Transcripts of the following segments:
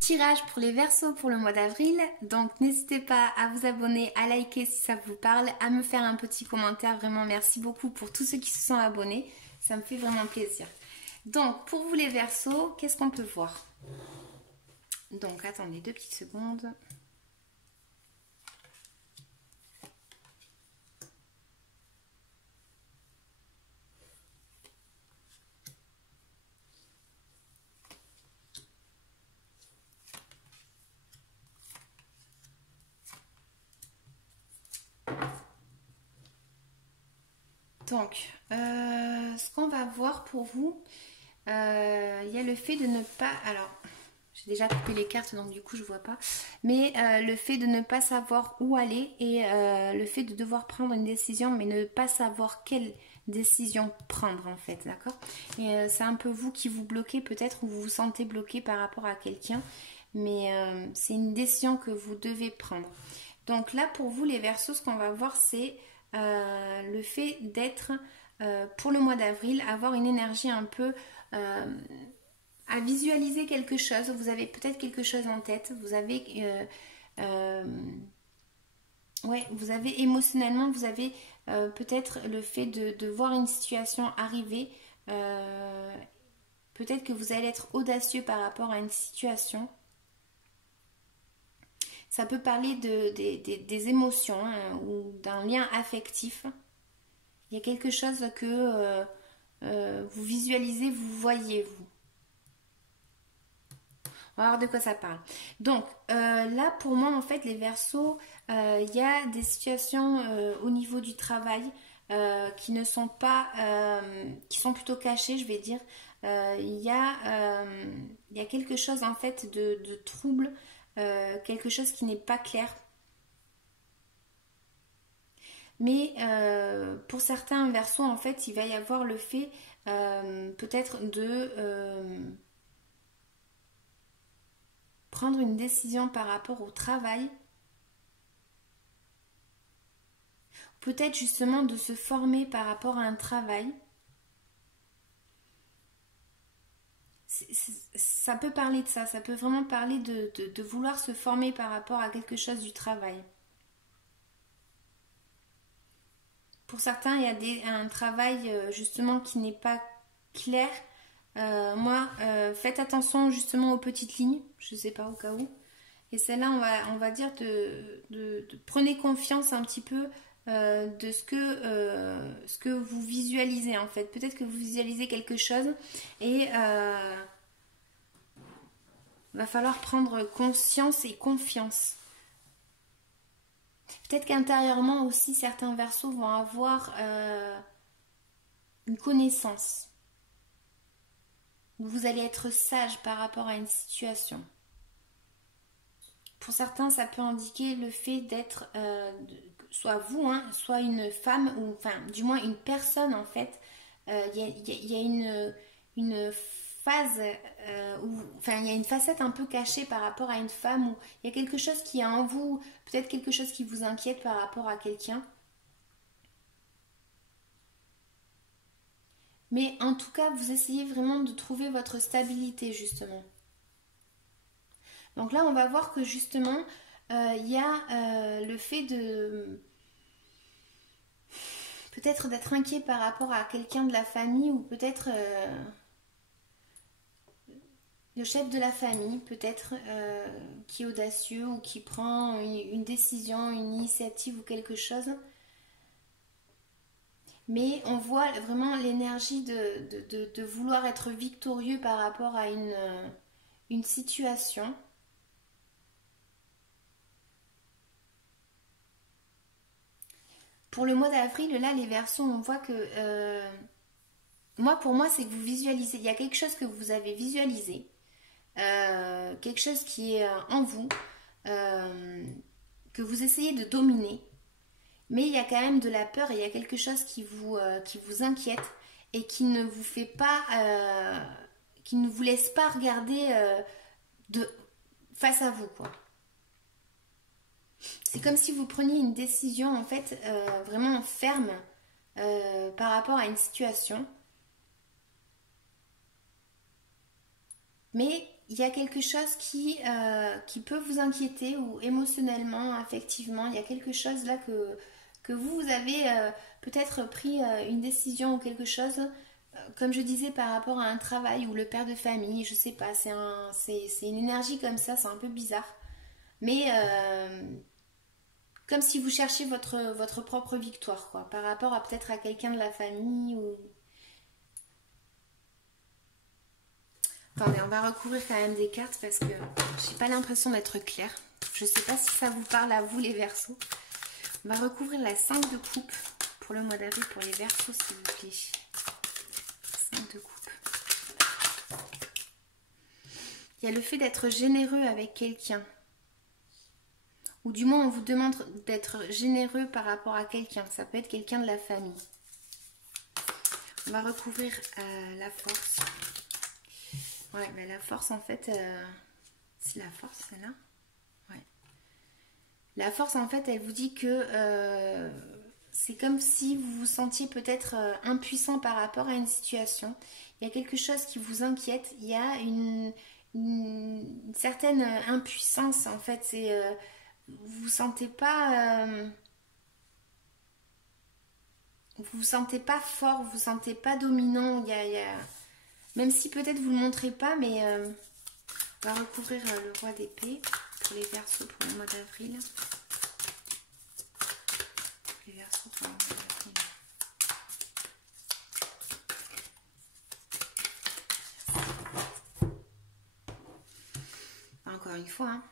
Tirage pour les Verseaux pour le mois d'avril, donc n'hésitez pas à vous abonner, à liker si ça vous parle, à me faire un petit commentaire, vraiment merci beaucoup pour tous ceux qui se sont abonnés, ça me fait vraiment plaisir. Donc pour vous les Verseaux, qu'est-ce qu'on peut voir? Donc attendez 2 petites secondes. Donc, ce qu'on va voir pour vous, il y a le fait de ne pas... Alors, j'ai déjà coupé les cartes, donc du coup, je ne vois pas. Mais le fait de ne pas savoir où aller et le fait de devoir prendre une décision, mais ne pas savoir quelle décision prendre, en fait, d'accord? Et c'est un peu vous qui vous bloquez, peut-être, ou vous vous sentez bloqué par rapport à quelqu'un. Mais c'est une décision que vous devez prendre. Donc là, pour vous, les Verseaux, ce qu'on va voir, c'est... le fait d'être pour le mois d'avril, avoir une énergie un peu à visualiser quelque chose. Vous avez peut-être quelque chose en tête, vous avez ouais, vous avez émotionnellement, vous avez peut-être le fait de voir une situation arriver, peut-être que vous allez être audacieux par rapport à une situation. Ça peut parler des émotions, hein, ou d'un lien affectif. Il y a quelque chose que vous visualisez, vous voyez, vous. On va voir de quoi ça parle. Donc, là, pour moi, en fait, les Verseaux, il y a des situations au niveau du travail qui ne sont pas... qui sont plutôt cachées, je vais dire. Il y a quelque chose, en fait, de trouble. Quelque chose qui n'est pas clair. Mais pour certains Verseaux, en fait, il va y avoir le fait peut-être de prendre une décision par rapport au travail. Peut-être justement de se former par rapport à un travail. Ça peut parler de ça, ça peut vraiment parler de vouloir se former par rapport à quelque chose du travail. Pour certains, il y a un travail justement qui n'est pas clair. Faites attention justement aux petites lignes, je ne sais pas au cas où. Et celle-là, on va dire prenez confiance un petit peu de ce que vous visualisez en fait. Peut-être que vous visualisez quelque chose et va falloir prendre conscience et confiance. Peut-être qu'intérieurement aussi, certains Verseaux vont avoir une connaissance. Vous allez être sage par rapport à une situation. Pour certains, ça peut indiquer le fait d'être, soit vous, hein, soit une femme, ou enfin, du moins une personne en fait. Il y a une phase enfin il y a une facette un peu cachée par rapport à une femme, où il y a quelque chose qui est en vous, peut-être quelque chose qui vous inquiète par rapport à quelqu'un. Mais en tout cas, vous essayez vraiment de trouver votre stabilité justement. Donc là, on va voir que justement, il y a le fait de... peut-être d'être inquiet par rapport à quelqu'un de la famille, ou peut-être le chef de la famille, peut-être qui est audacieux ou qui prend une décision, une initiative ou quelque chose. Mais on voit vraiment l'énergie de vouloir être victorieux par rapport à une situation. Pour le mois d'avril, là, les Verseaux, on voit que... pour moi, c'est que vous visualisez. Il y a quelque chose que vous avez visualisé. Quelque chose qui est en vous. Que vous essayez de dominer. Mais il y a quand même de la peur. Et il y a quelque chose qui vous inquiète. Et qui ne vous fait pas... qui ne vous laisse pas regarder face à vous, quoi. C'est comme si vous preniez une décision en fait vraiment ferme par rapport à une situation. Mais il y a quelque chose qui peut vous inquiéter ou émotionnellement, affectivement, il y a quelque chose là que vous avez peut-être pris une décision ou quelque chose, comme je disais par rapport à un travail ou le père de famille, je sais pas, c'est une énergie comme ça, c'est un peu bizarre. Mais comme si vous cherchiez votre propre victoire, quoi, par rapport à peut-être à quelqu'un de la famille ou... Attendez, on va recouvrir quand même des cartes parce que j'ai pas l'impression d'être claire. Je sais pas si ça vous parle à vous les Verseaux. On va recouvrir la 5 de coupe pour le mois d'avril pour les Verseaux, s'il vous plaît. 5 de coupe. Il y a le fait d'être généreux avec quelqu'un. Ou du moins on vous demande d'être généreux par rapport à quelqu'un. Ça peut être quelqu'un de la famille. On va recouvrir la force. Ouais, mais la force en fait, c'est la force celle-là. Ouais. La force en fait, elle vous dit que c'est comme si vous vous sentiez peut-être impuissant par rapport à une situation. Il y a quelque chose qui vous inquiète. Il y a une certaine impuissance en fait. C'est vous sentez pas, vous vous sentez pas fort, vous vous sentez pas dominant. Même si peut-être vous ne le montrez pas, mais on va recouvrir le roi d'épée pour les Verseaux pour le mois d'avril. Les Verseaux pour le mois d'avril. Encore une fois, hein,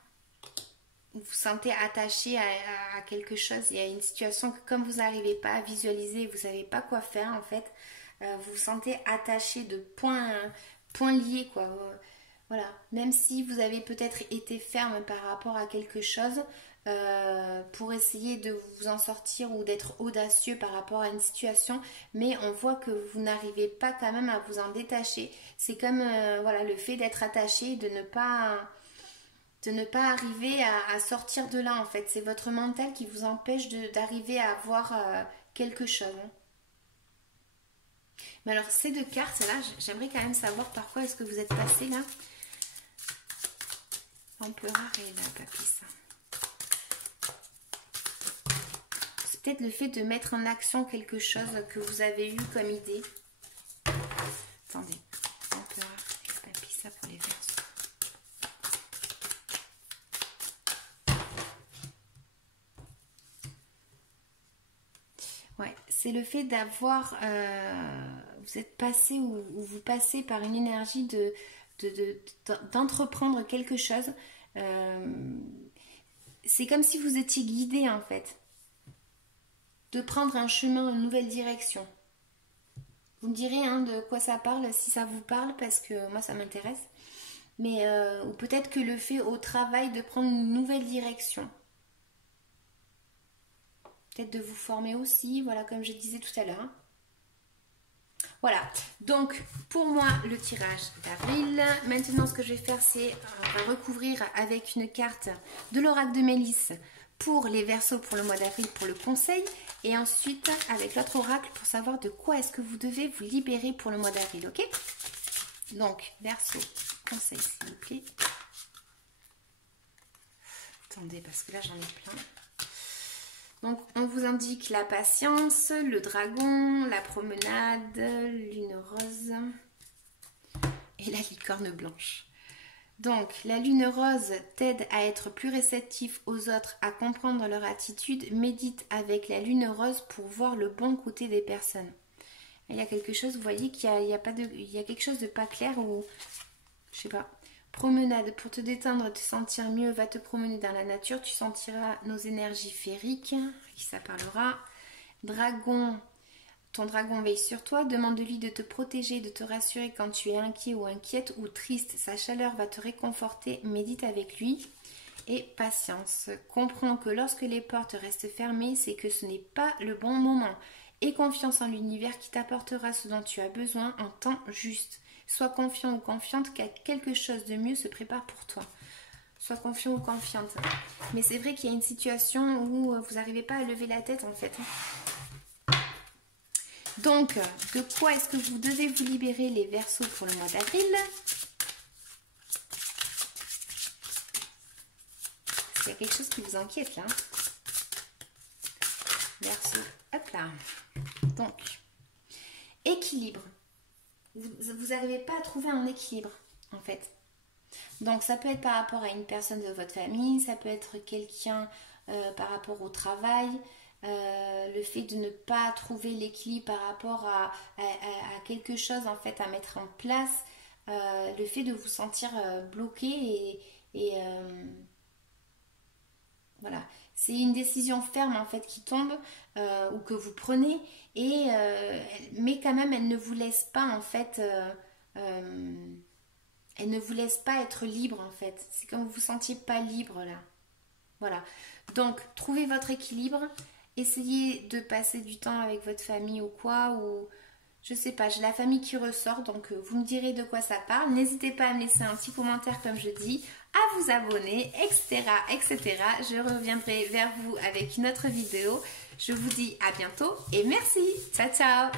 vous vous sentez attaché à quelque chose. Il y a une situation que comme vous n'arrivez pas à visualiser, vous ne savez pas quoi faire en fait. Vous vous sentez attaché de points liés, quoi. Voilà. Même si vous avez peut-être été ferme par rapport à quelque chose, pour essayer de vous en sortir ou d'être audacieux par rapport à une situation, mais on voit que vous n'arrivez pas quand même à vous en détacher. C'est comme voilà, le fait d'être attaché, de ne pas arriver à sortir de là, en fait. C'est votre mental qui vous empêche d'arriver à voir quelque chose. Mais alors, ces deux cartes, là, j'aimerais quand même savoir par quoi est-ce que vous êtes passé, là. L'empereur et la papisse. C'est peut-être le fait de mettre en action quelque chose que vous avez eu comme idée. Attendez. L'empereur et la papisse, ça pour les Verseaux. Ouais, c'est le fait d'avoir... vous êtes passé ou vous passez par une énergie d'entreprendre quelque chose. C'est comme si vous étiez guidé en fait. De prendre un chemin, une nouvelle direction. Vous me direz hein, de quoi ça parle, si ça vous parle, parce que moi ça m'intéresse. Mais ou peut-être que le fait au travail de prendre une nouvelle direction. Peut-être de vous former aussi, voilà, comme je disais tout à l'heure. Voilà, donc pour moi le tirage d'avril. Maintenant ce que je vais faire c'est recouvrir avec une carte de l'oracle de Mélisse pour les Verseaux pour le mois d'avril pour le conseil. Et ensuite avec l'autre oracle pour savoir de quoi est-ce que vous devez vous libérer pour le mois d'avril, ok? Donc Verseaux, conseil s'il vous plaît. Attendez parce que là j'en ai plein. Donc, on vous indique la patience, le dragon, la promenade, lune rose et la licorne blanche. Donc, la lune rose t'aide à être plus réceptif aux autres, à comprendre leur attitude. Médite avec la lune rose pour voir le bon côté des personnes. Il y a quelque chose, vous voyez qu'il y a quelque chose de pas clair ou je sais pas. Promenade, pour te détendre, te sentir mieux, va te promener dans la nature, tu sentiras nos énergies féeriques, qui ça parlera. Dragon, ton dragon veille sur toi, demande-lui de te protéger, de te rassurer quand tu es inquiet ou inquiète ou triste, sa chaleur va te réconforter, médite avec lui. Et patience, comprends que lorsque les portes restent fermées, c'est que ce n'est pas le bon moment. Et confiance en l'univers qui t'apportera ce dont tu as besoin en temps juste. Sois confiant ou confiante qu'à quelque chose de mieux se prépare pour toi. Sois confiant ou confiante. Mais c'est vrai qu'il y a une situation où vous n'arrivez pas à lever la tête en fait. Donc, de quoi est-ce que vous devez vous libérer les Verseaux pour le mois d'avril? Il y a quelque chose qui vous inquiète là. Verseau, hop là. Donc, équilibre. Vous n'arrivez pas à trouver un équilibre, en fait. Donc, ça peut être par rapport à une personne de votre famille, ça peut être quelqu'un par rapport au travail, le fait de ne pas trouver l'équilibre par rapport à quelque chose, en fait, à mettre en place, le fait de vous sentir bloqué et voilà. C'est une décision ferme en fait qui tombe ou que vous prenez mais quand même elle ne vous laisse pas en fait elle ne vous laisse pas être libre en fait. C'est comme vous vous sentiez pas libre là. Voilà. Donc trouvez votre équilibre, essayez de passer du temps avec votre famille ou quoi, ou je sais pas, j'ai la famille qui ressort, donc vous me direz de quoi ça parle. N'hésitez pas à me laisser un petit commentaire comme je dis, à vous abonner, etc. etc. Je reviendrai vers vous avec une autre vidéo. Je vous dis à bientôt et merci. Ciao, ciao.